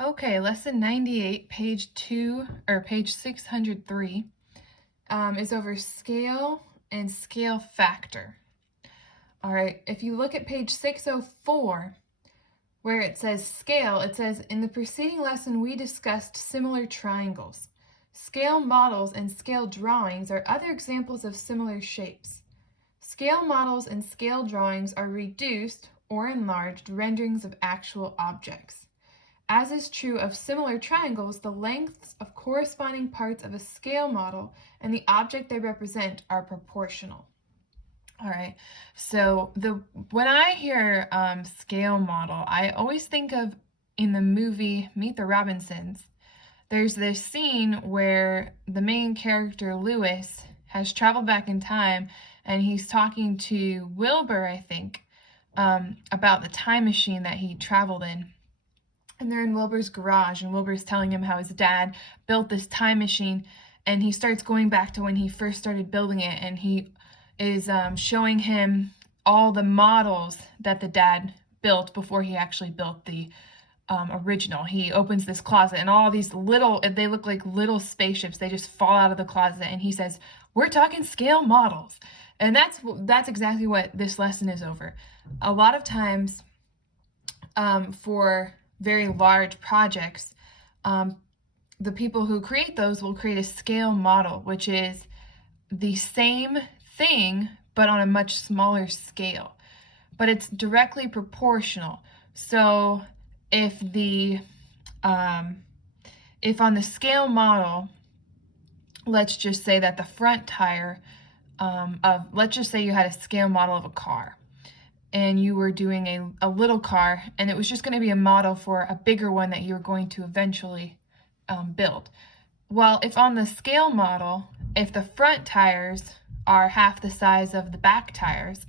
Okay, lesson 98, page 2 or page 603 is over scale and scale factor. All right, if you look at page 604 where it says scale, it says in the preceding lesson we discussed similar triangles. Scale models and scale drawings are other examples of similar shapes. Scale models and scale drawings are reduced or enlarged renderings of actual objects. As is true of similar triangles, the lengths of corresponding parts of a scale model and the object they represent are proportional. All right, so when I hear scale model, I always think of in the movie Meet the Robinsons. There's this scene where the main character, Lewis, has traveled back in time and he's talking to Wilbur, I think, about the time machine that he traveled in. And they're in Wilbur's garage, and Wilbur's telling him how his dad built this time machine, and he starts going back to when he first started building it, and he is showing him all the models that the dad built before he actually built the original. He opens this closet, and all these little, they look like little spaceships. They just fall out of the closet, and he says, "We're talking scale models," and that's exactly what this lesson is over. A lot of times, for very large projects, the people who create those will create a scale model, which is the same thing but on a much smaller scale. But it's directly proportional. So if if on the scale model, let's just say that the front tire let's just say you had a scale model of a car, and you were doing a little car, and it was just going to be a model for a bigger one that you were going to eventually build. Well, if on the scale model, if the front tires are half the size of the back tires,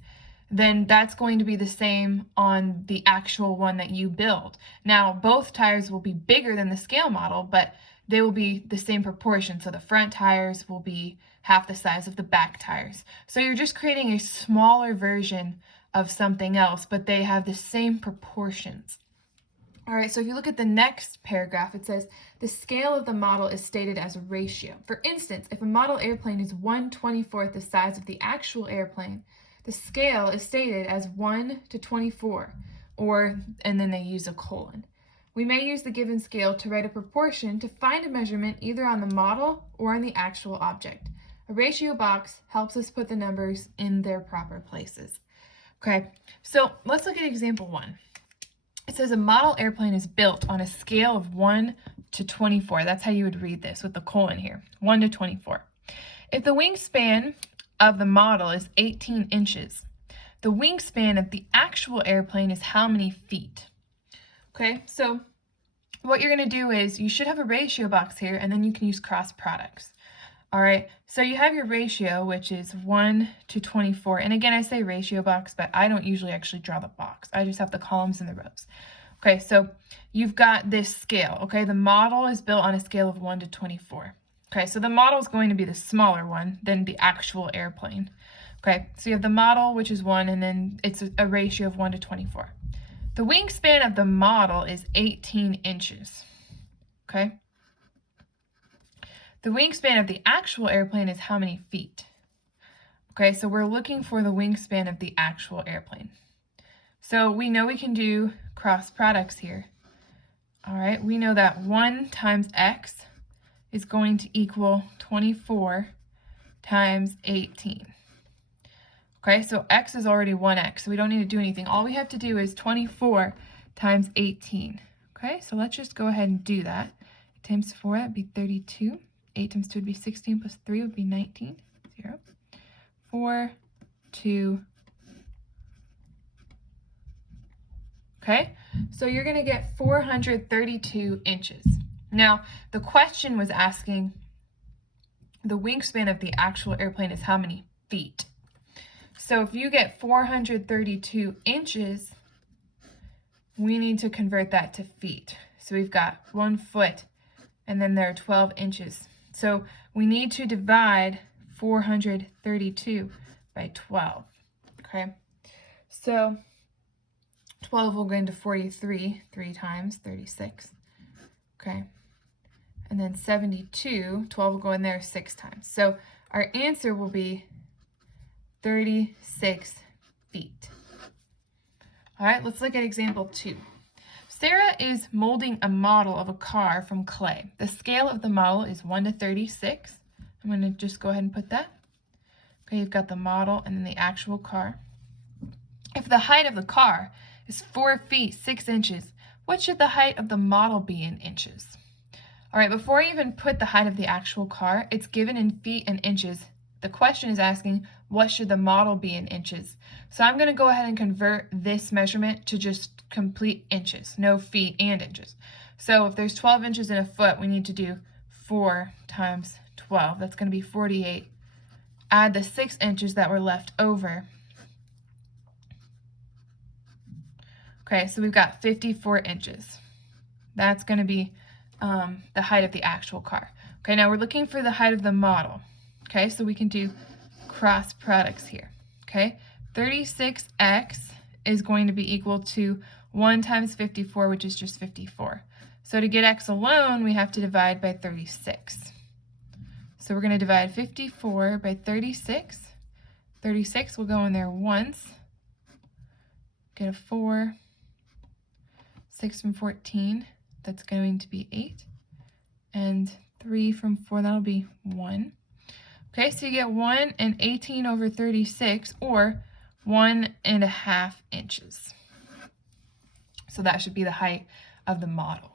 then that's going to be the same on the actual one that you build. Now, both tires will be bigger than the scale model, but they will be the same proportion. So the front tires will be half the size of the back tires. So you're just creating a smaller version of something else, but they have the same proportions. All right, so if you look at the next paragraph, it says the scale of the model is stated as a ratio. For instance, if a model airplane is 1/24th the size of the actual airplane, the scale is stated as 1:24, and then they use a colon. We may use the given scale to write a proportion to find a measurement either on the model or on the actual object. A ratio box helps us put the numbers in their proper places. Okay, so let's look at example 1. It says a model airplane is built on a scale of 1:24. That's how you would read this with the colon here, 1:24. If the wingspan of the model is 18 inches, the wingspan of the actual airplane is how many feet? Okay, so what you're going to do is you should have a ratio box here, and then you can use cross products. All right, so you have your ratio, which is 1:24. And again, I say ratio box, but I don't usually actually draw the box. I just have the columns and the rows. Okay, so you've got this scale, okay? The model is built on a scale of 1:24. Okay, so the model is going to be the smaller one than the actual airplane. Okay, so you have the model, which is 1, and then it's a ratio of 1:24. The wingspan of the model is 18 inches. Okay? The wingspan of the actual airplane is how many feet? Okay, so we're looking for the wingspan of the actual airplane. So we know we can do cross products here. All right, we know that 1 times x is going to equal 24 times 18. Okay, so x is already 1x, so we don't need to do anything. All we have to do is 24 times 18. Okay, so let's just go ahead and do that. 8 times 4, that would be 32. 8 times 2 would be 16, plus 3 would be 19. 0. 4, 2. Okay, so you're going to get 432 inches. Now, the question was asking the wingspan of the actual airplane is how many feet. So if you get 432 inches, we need to convert that to feet. So we've got 1 foot, and then there are 12 inches. So we need to divide 432 by 12. Okay, so 12 will go into 43 3 times, 36. okay? And then 72, 12 will go in there 6 times. So our answer will be 36 feet. All right, let's look at example 2. Sarah is molding a model of a car from clay. The scale of the model is 1 to 36. I'm going to just go ahead and put that. Okay, you've got the model and then the actual car. If the height of the car is 4 feet 6 inches, what should the height of the model be in inches? All right, before I even put the height of the actual car, it's given in feet and inches. The question is asking, what should the model be in inches? So I'm going to go ahead and convert this measurement to just complete inches, no feet and inches. So if there's 12 inches in a foot, we need to do 4 times 12. That's going to be 48. Add the 6 inches that were left over. Okay, so we've got 54 inches. That's going to be the height of the actual car. Okay, now we're looking for the height of the model. Okay, so we can do cross products here. Okay, 36x is going to be equal to 1 times 54, which is just 54. So to get x alone, we have to divide by 36. So we're going to divide 54 by 36. 36 will go in there once. Get a 4. 6 from 14, that's going to be 8. And 3 from 4, that'll be 1. Okay, so you get 1 and 18 over 36, or 1.5 inches. So that should be the height of the model.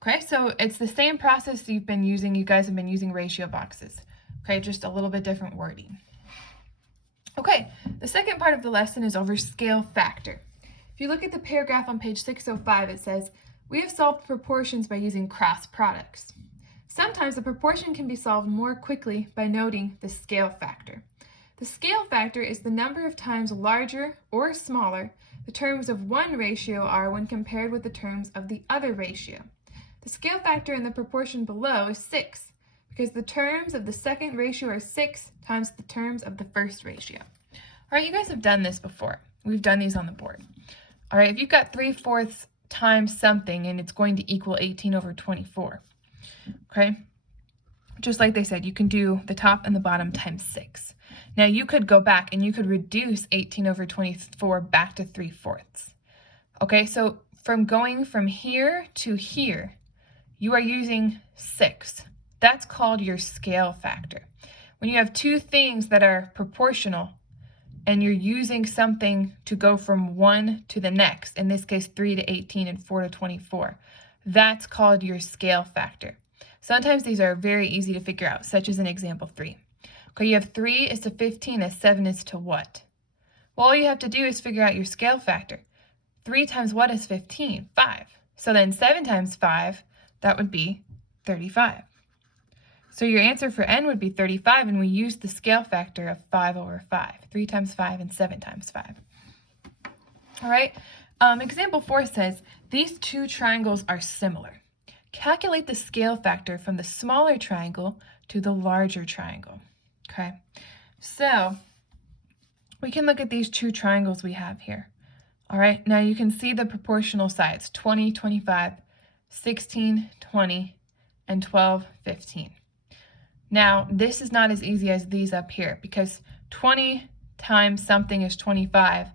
Okay, so it's the same process you've been using. You guys have been using ratio boxes. Okay, just a little bit different wording. Okay, the second part of the lesson is over scale factor. If you look at the paragraph on page 605, it says, we have solved proportions by using cross products. Sometimes a proportion can be solved more quickly by noting the scale factor. The scale factor is the number of times larger or smaller the terms of one ratio are when compared with the terms of the other ratio. The scale factor in the proportion below is 6 because the terms of the second ratio are 6 times the terms of the first ratio. All right, you guys have done this before. We've done these on the board. All right, if you've got 3/4 times something and it's going to equal 18 over 24, okay? Just like they said, you can do the top and the bottom times 6. Now you could go back and you could reduce 18 over 24 back to 3/4. Okay, so from going from here to here, you are using 6. That's called your scale factor. When you have two things that are proportional, and you're using something to go from one to the next, in this case 3 to 18 and 4 to 24, that's called your scale factor. Sometimes these are very easy to figure out, such as in example 3. Okay, you have 3 is to 15 as 7 is to what? Well, all you have to do is figure out your scale factor. 3 times what is 15? 5. So then 7 times 5, that would be 35. So your answer for n would be 35, and we used the scale factor of 5 over 5. 3 times 5 and 7 times 5. All right, example 4 says, these two triangles are similar. Calculate the scale factor from the smaller triangle to the larger triangle. Okay, so we can look at these two triangles we have here. All right, now you can see the proportional sides, 20, 25, 16, 20, and 12, 15. Now, this is not as easy as these up here because 20 times something is 25.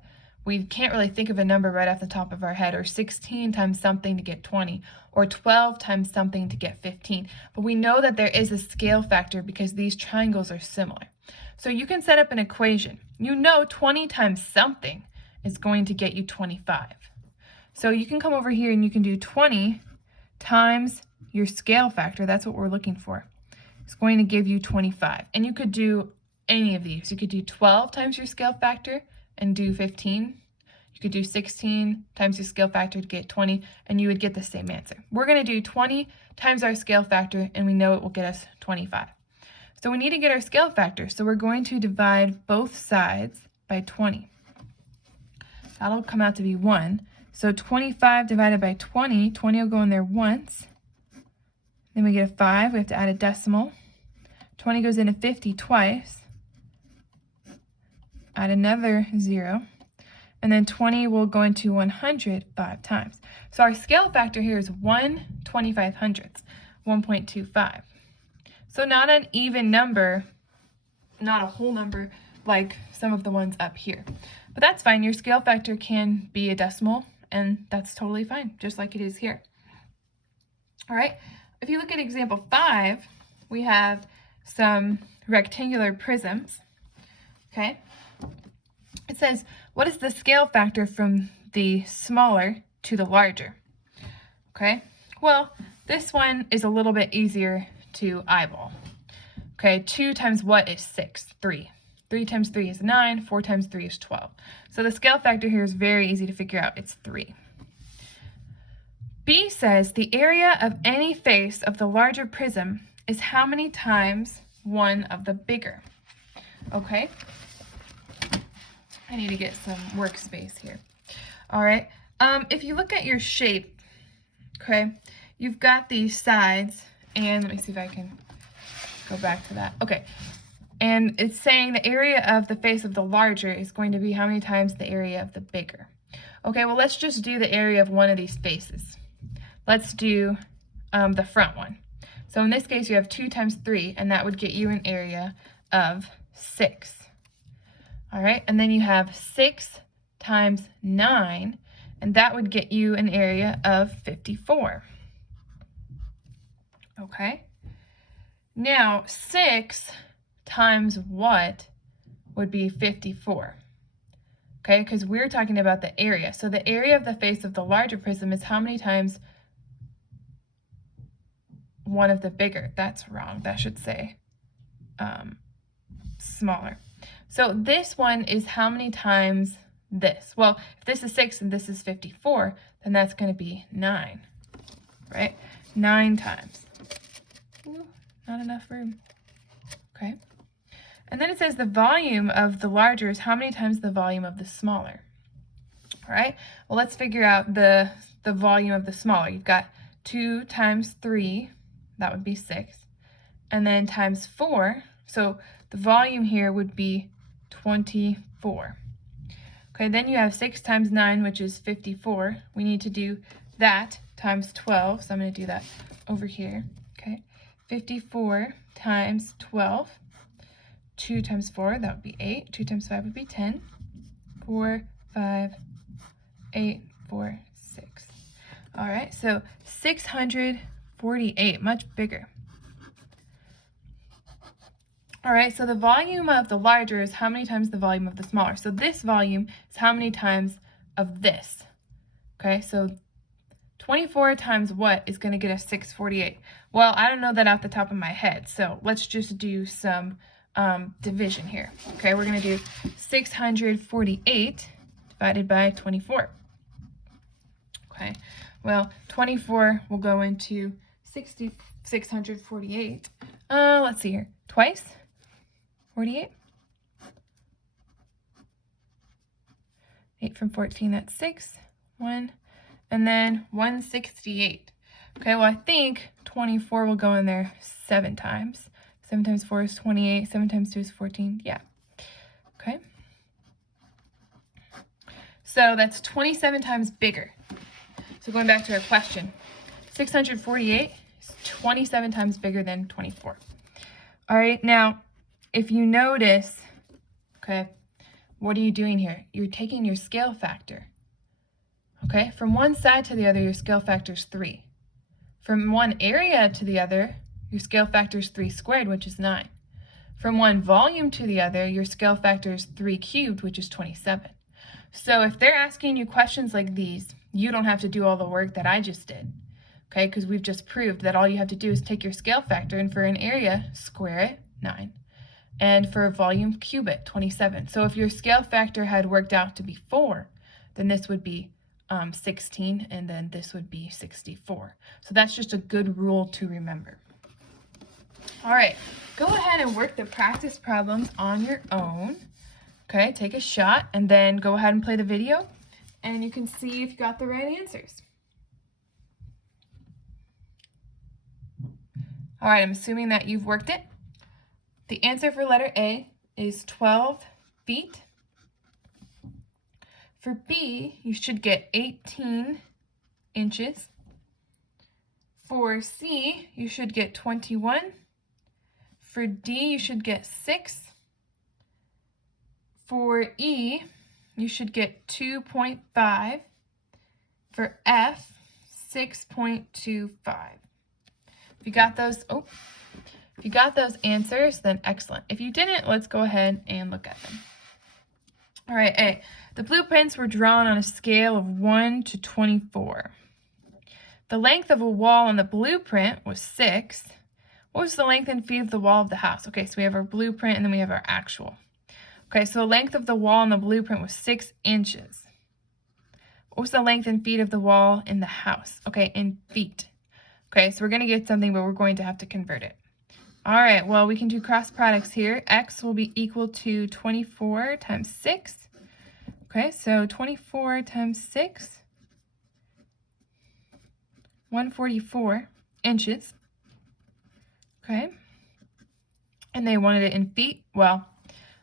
We can't really think of a number right off the top of our head, or 16 times something to get 20, or 12 times something to get 15. But we know that there is a scale factor because these triangles are similar. So you can set up an equation. You know 20 times something is going to get you 25. So you can come over here and you can do 20 times your scale factor. That's what we're looking for. It's going to give you 25. And you could do any of these. You could do 12 times your scale factor and do 15. You could do 16 times your scale factor to get 20, and you would get the same answer. We're going to do 20 times our scale factor, and we know it will get us 25. So we need to get our scale factor, so we're going to divide both sides by 20. That'll come out to be 1. So 25 divided by 20, 20 will go in there once. Then we get a 5, we have to add a decimal. 20 goes into 50 twice. Add another 0. And then 20 will go into 100 5 times. So our scale factor here is 1 25 hundredths, 1.25. So not an even number, not a whole number like some of the ones up here. But that's fine. Your scale factor can be a decimal, and that's totally fine, just like it is here. All right, if you look at example 5, we have some rectangular prisms, okay? It says, what is the scale factor from the smaller to the larger? Okay, well, this one is a little bit easier to eyeball. Okay, 2 times what is 6? 3. 3 times 3 is 9. 4 times 3 is 12. So the scale factor here is very easy to figure out. It's 3. B says the area of any face of the larger prism is how many times one of the bigger? Okay, I need to get some workspace here. All right, if you look at your shape, okay, you've got these sides, and let me see if I can go back to that. Okay, and it's saying the area of the face of the larger is going to be how many times the area of the bigger. Okay, well, let's just do the area of one of these faces. Let's do the front one. So in this case, you have 2 times 3, and that would get you an area of 6. All right, and then you have 6 times 9, and that would get you an area of 54. Okay, now 6 times what would be 54? Okay, because we're talking about the area. So the area of the face of the larger prism is how many times one of the bigger. That's wrong. That should say smaller. So this one is how many times this? Well, if this is 6 and this is 54, then that's going to be 9, right? 9 times. Ooh, not enough room. Okay. And then it says the volume of the larger is how many times the volume of the smaller. All right. Well, let's figure out the volume of the smaller. You've got 2 times 3. That would be 6. And then times 4. So the volume here would be 24. Okay, then you have 6 times 9, which is 54. We need to do that times 12. So I'm going to do that over here. Okay, 54 times 12. 2 times 4, that would be 8. 2 times 5 would be 10. 4, 5, 8, 4, 6. All right, so 648, much bigger. All right, so the volume of the larger is how many times the volume of the smaller. So this volume is how many times of this. Okay, so 24 times what is going to get us 648? Well, I don't know that off the top of my head, so let's just do some division here. Okay, we're going to do 648 divided by 24. Okay, well, 24 will go into 648. Let's see here. Twice? 48. 8 from 14, that's 6. 1. And then 168. Okay, well, I think 24 will go in there 7 times. 7 times 4 is 28. 7 times 2 is 14. Yeah. Okay. So that's 27 times bigger. So going back to our question, 648 is 27 times bigger than 24. All right, now, if you notice, okay, what are you doing here? You're taking your scale factor. Okay, from one side to the other, your scale factor is 3. From one area to the other, your scale factor is 3 squared, which is 9. From one volume to the other, your scale factor is 3 cubed, which is 27. So if they're asking you questions like these, you don't have to do all the work that I just did, okay, because we've just proved that all you have to do is take your scale factor, and for an area, square it, 9. And for a volume, cube it, 27. So if your scale factor had worked out to be 4, then this would be 16, and then this would be 64. So that's just a good rule to remember. All right, go ahead and work the practice problems on your own. Okay, take a shot, and then go ahead and play the video, and you can see if you got the right answers. All right, I'm assuming that you've worked it. The answer for letter A is 12 feet. For B, you should get 18 inches. For C, you should get 21. For D, you should get 6. For E, you should get 2.5. For F, 6.25. If you got those answers, then excellent. If you didn't, let's go ahead and look at them. All right, A. The blueprints were drawn on a scale of 1 to 24. The length of a wall on the blueprint was 6. What was the length and feet of the wall of the house? Okay, so we have our blueprint and then we have our actual. Okay, so the length of the wall on the blueprint was 6 inches. What was the length and feet of the wall in the house? Okay, in feet. Okay, so we're going to get something, but we're going to have to convert it. All right, well, we can do cross products here. X will be equal to 24 times 6. Okay, so 24 times 6, 144 inches. Okay, and they wanted it in feet. Well,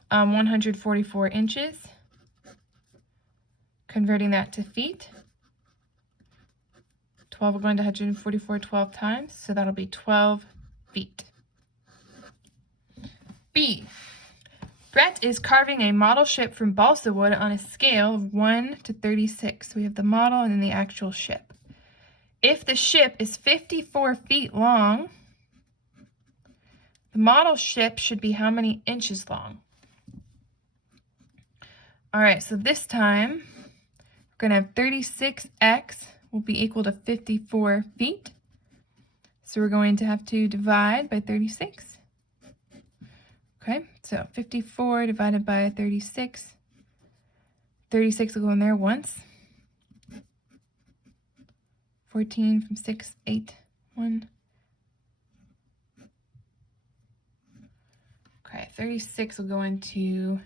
144 inches. Converting that to feet. 12 will go into 144 12 times, so that'll be 12 feet. B. Brett is carving a model ship from balsa wood on a scale of 1 to 36. So we have the model and then the actual ship. If the ship is 54 feet long, the model ship should be how many inches long? All right, so this time we're going to have 36x will be equal to 54 feet. So we're going to have to divide by 36. Okay, so 54 divided by 36. 36 will go in there once. 14 from 6, 8, 1. Okay, 36 will go into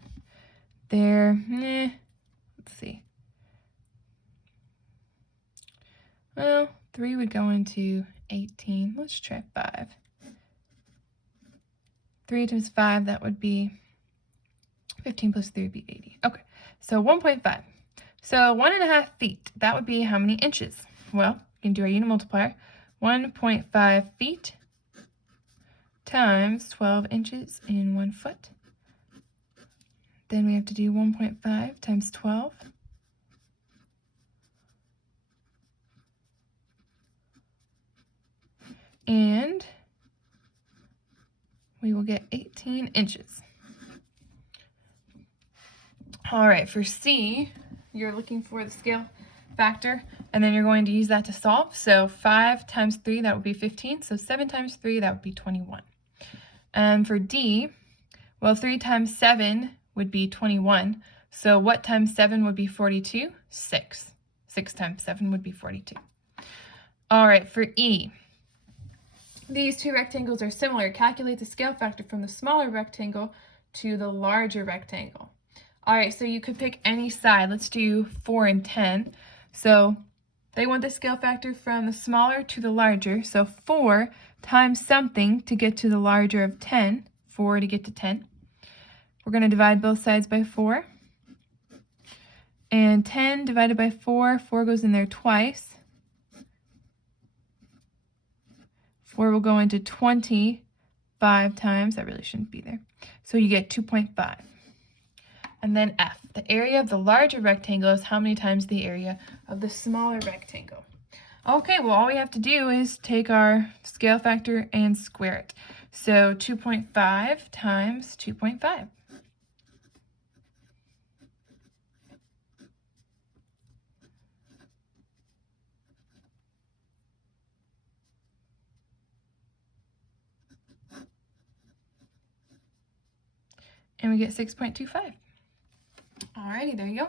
there. Let's see. Well, 3 would go into 18. Let's try 5. 3 times 5, that would be 15 plus 3 would be 80. Okay, so 1.5. So 1.5 feet, that would be how many inches? Well, you can do our unit multiplier. 1.5 feet times 12 inches in 1 foot. Then we have to do 1.5 times 12. And we will get 18 inches. All right, for C, you're looking for the scale factor, and then you're going to use that to solve. So 5 times 3, that would be 15. So 7 times 3, that would be 21. And for D, well, 3 times 7 would be 21. So what times 7 would be 42? 6. 6 times 7 would be 42. All right, for E, these two rectangles are similar. Calculate the scale factor from the smaller rectangle to the larger rectangle. All right, so you could pick any side. Let's do 4 and 10. So they want the scale factor from the smaller to the larger. So 4 times something to get to the larger of 10. 4 to get to 10. We're going to divide both sides by 4. And 10 divided by 4, 4 goes in there twice. 4 will go into 25 times. That really shouldn't be there. So you get 2.5. And then F, the area of the larger rectangle is how many times the area of the smaller rectangle. Okay, well, all we have to do is take our scale factor and square it. So 2.5 times 2.5. And we get 6.25. Alrighty, there you go.